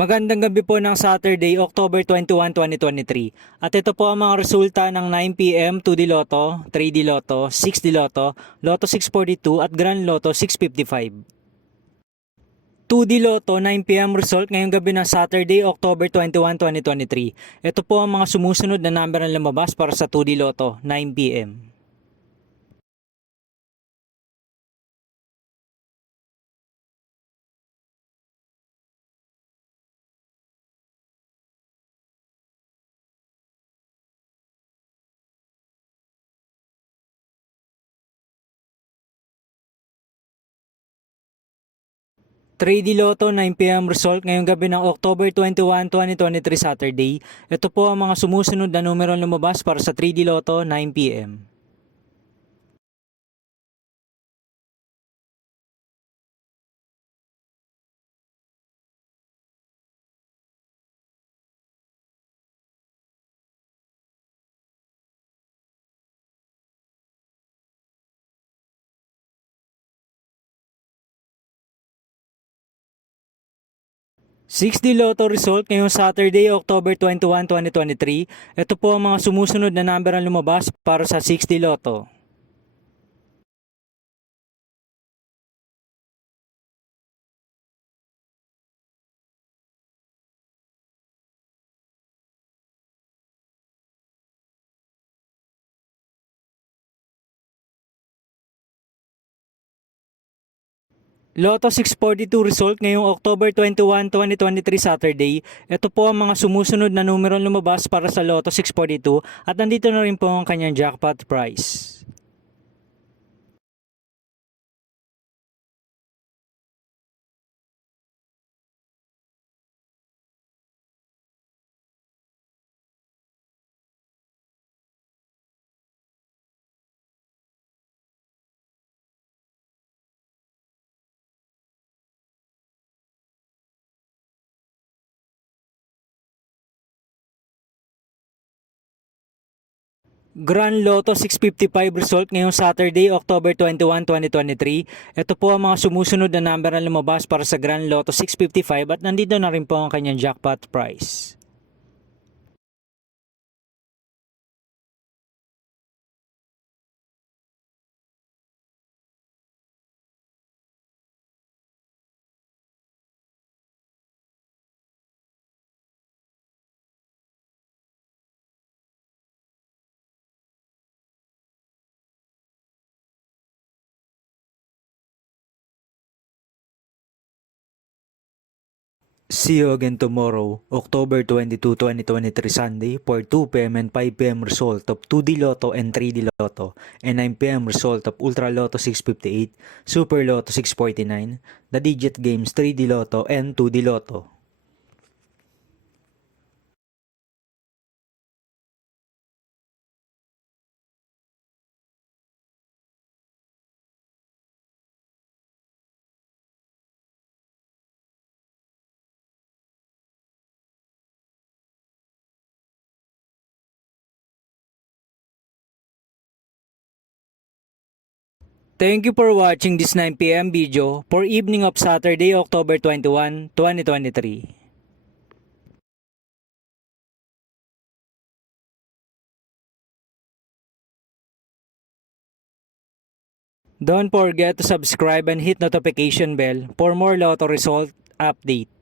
Magandang gabi po ng Saturday, October 21, 2023. At ito po ang mga resulta ng 9 p.m. 2D Lotto, 3D Lotto, 6D Lotto, Lotto 642 at Grand Lotto 655. 2D Lotto 9 p.m. result ngayong gabi ng Saturday, October 21, 2023. Ito po ang mga sumusunod na number na lumabas para sa 2D Lotto 9 p.m. 3D Lotto 9 p.m. result ngayong gabi ng October 21, 2023 Saturday. Ito po ang mga sumusunod na numero lumabas para sa 3D Lotto 9 p.m. 6D Lotto result ngayong Saturday, October 21, 2023. Ito po ang mga sumusunod na number ang lumabas para sa 6D Lotto. 'Lotto 642 result ngayong October 21, 2023 Saturday. Ito po ang mga sumusunod na numero lumabas para sa Lotto 642 at nandito na rin po ang kanyang jackpot price. Grand Lotto 655 result ngayong Saturday, October 21, 2023. Ito po ang mga sumusunod na number na lumabas para sa Grand Lotto 655 at nandito na rin po ang kanyang jackpot price. See you again tomorrow, October 22, 2023 Sunday for 2 p.m. and 5 p.m. result of 2D Lotto and 3D Lotto and 9 p.m. result of Ultra Lotto 658, Super Lotto 649, the digit games 3D Lotto and 2D Lotto. Thank you for watching this 9 p.m. video for evening of Saturday, October 21, 2023. Don't forget to subscribe and hit notification bell for more Lotto result update.